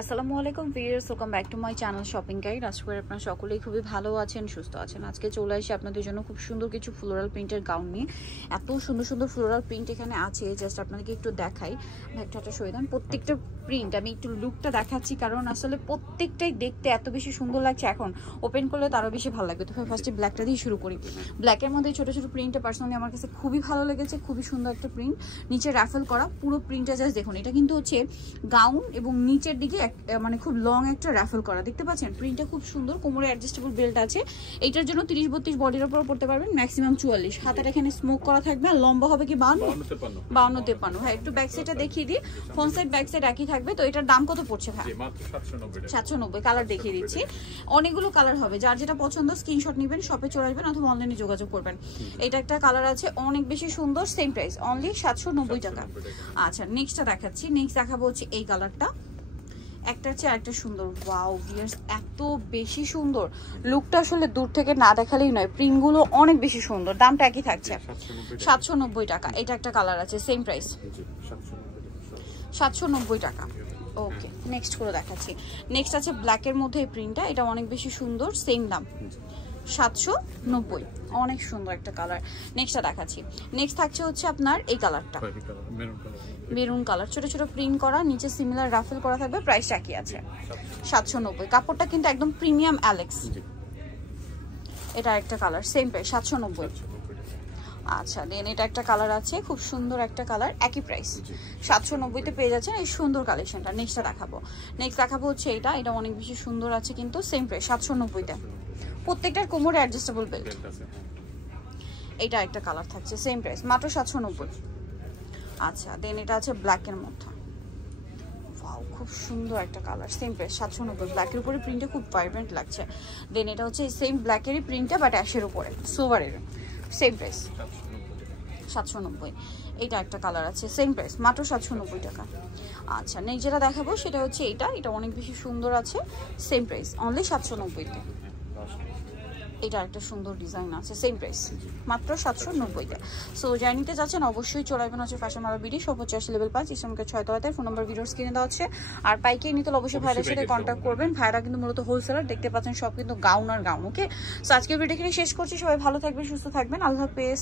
আসসালামু আলাইকুম viewers, welcome back to my channel shopping guide. আশা করি আপনারা সকলেই খুবই ভালো আছেন, সুস্থ আছেন। আজকে চলে আসি আপনাদের জন্য খুব সুন্দর কিছু ফ্লোরাল প্রিন্টের গাউন নিয়ে। এত সুন্দর সুন্দর ফ্লোরাল প্রিন্ট এখানে আছে, জাস্ট আপনাদেরকে একটু দেখাই। একটা সই দেন। প্রত্যেকটা প্রিন্ট আমি একটু লুকটা দেখাচ্ছি, কারণ আসলে প্রত্যেকটাই দেখতে এত বেশি সুন্দর লাগছে, এখন ওপেন করলে তারও বেশি ভালো লাগবে। তো ফার্স্টে ব্ল্যাকটা দিয়ে শুরু করি। ব্ল্যাকের মধ্যে ছোটো ছোটো প্রিন্টটা পার্সোনালি আমার কাছে খুবই ভালো লেগেছে, খুবই সুন্দর একটা প্রিন্ট। নিচে র্যাফেল করা পুরো প্রিন্টটা জাস্ট দেখুন। এটা কিন্তু হচ্ছে গাউন এবং নিচের দিকে মানে খুব লং একটা র্যাফেল করা, দেখতে পাচ্ছেন প্রিন্টটা খুব সুন্দর। কোমরে অ্যাডজাস্টেবল বেল্ট আছে। এইটার জন্য 30-32 বডির উপর পড়তে পারবেন, ম্যাক্সিমাম 44। হাতাটা এখানে স্মোক করা থাকবে, আর লম্বা হবে কি 52-53। হ্যাঁ, একটু ব্যাক সাইডটা দেখিয়ে দিই। ফ্রন্ট সাইড ব্যাক সাইড একই থাকবে। তো এটার দাম কত পড়ছে ভাই? 790। কালার দেখিয়ে দিচ্ছি, অনেকগুলো কালার হবে। যার যেটা পছন্দ স্ক্রিনশট নেবেন, শপে চলে আসবেন অথবা অনলাইনে যোগাযোগ করবেন। এটা একটা কালার আছে অনেক বেশি সুন্দর, সেম প্রাইস অনলি 790 টাকা। আচ্ছা, নেক্সটটা দেখাচ্ছি। নেক্সট দেখাবো হচ্ছে এই কালারটা, একটার চেয়ে আরেকটা সুন্দর। ওয়াও ভিউয়ার্স, এত বেশি সুন্দর লুকটা আসলে দূর থেকে না দেখালেই নয়। প্রিন্টগুলো অনেক বেশি সুন্দর। দামটা একই থাকছে 790 টাকা। এটা একটা কালার আছে, সেম প্রাইস 790 টাকা। ওকে, নেক্সট করে দেখাচ্ছি। নেক্সট আছে ব্ল্যাকের মধ্যে এই প্রিন্টটা, এটা অনেক বেশি সুন্দর, সেম দাম 790। অনেক সুন্দর একটা কালার। নেক্সটটা দেখাচ্ছি। নেক্সট থাকছে হচ্ছে আপনার এই কালারটা, মেরুন কালার, ছোট ছোট প্রিন্ট করা, নিচে সিমিলার রাফেল করা থাকবে। প্রাইস একই আছে 790। কাপড়টা কিন্তু একদম প্রিমিয়াম অ্যালেক্স। এটা একটা কালার, সেম প্রাইস 790। আচ্ছা, দেন এটা একটা কালার আছে, খুব সুন্দর একটা কালার, একই প্রাইস 790-তে পেয়ে যাচ্ছেন এই সুন্দর কালেকশনটা। নেক্সটটা দেখাবো। নেক্সট দেখাবো হচ্ছে এটা অনেক বেশি সুন্দর আছে, কিন্তু সেম প্রাইস 790-তে। প্রত্যেকটার কোমরে অ্যাডজাস্টেবল বেল্ট। এটা একটা কালার থাকছে, সেম প্রাইস মাত্র 790। আচ্ছা, দেন এটা আছে ব্ল্যাকের মধ্যে। ওয়াও, খুব সুন্দর একটা কালার, সেম প্রাইস 790। ব্ল্যাকের উপরে প্রিন্টটা খুব ভাইব্রেন্ট লাগছে। দেন এটা হচ্ছে সেম ব্ল্যাকেরই প্রিন্টটা, বাট অ্যাশের উপরে সোভারের, সেম প্রাইস 790। এটা একটা কালার আছে, সেম প্রাইস মাত্র 790 টাকা। আচ্ছা, নেক্সট যেটা দেখাবো সেটা হচ্ছে এটা অনেক বেশি সুন্দর আছে, সেম প্রাইস অনলি 790-তে। এটা একটা সুন্দর ডিজাইন আছে, সেম প্রাইস মাত্র 790-তে। সো যারা নিতে চাচ্ছেন অবশ্যই চলে আসবেন হচ্ছে ফ্যাশন মালা বিডি, 185 লেভেল 5, ইসলামকে 6 তলাতে। ফোন নাম্বার ভিডিওস কিনে দেওয়া হচ্ছে। আর পাইকারি নিতে অবশ্যই ভাইদের সাথে কন্ট্যাক্ট করবেন। ভাইরা কিন্তু মূলত হোলসেলার, দেখতে পাচ্ছেন সব কিন্তু গাউন আর গাউন। ওকে, সো আজকের ভিডিও এখানে শেষ করছি। সবাই ভালো থাকবেন, সুস্থ থাকবেন, আল্লাহ হাফেজ।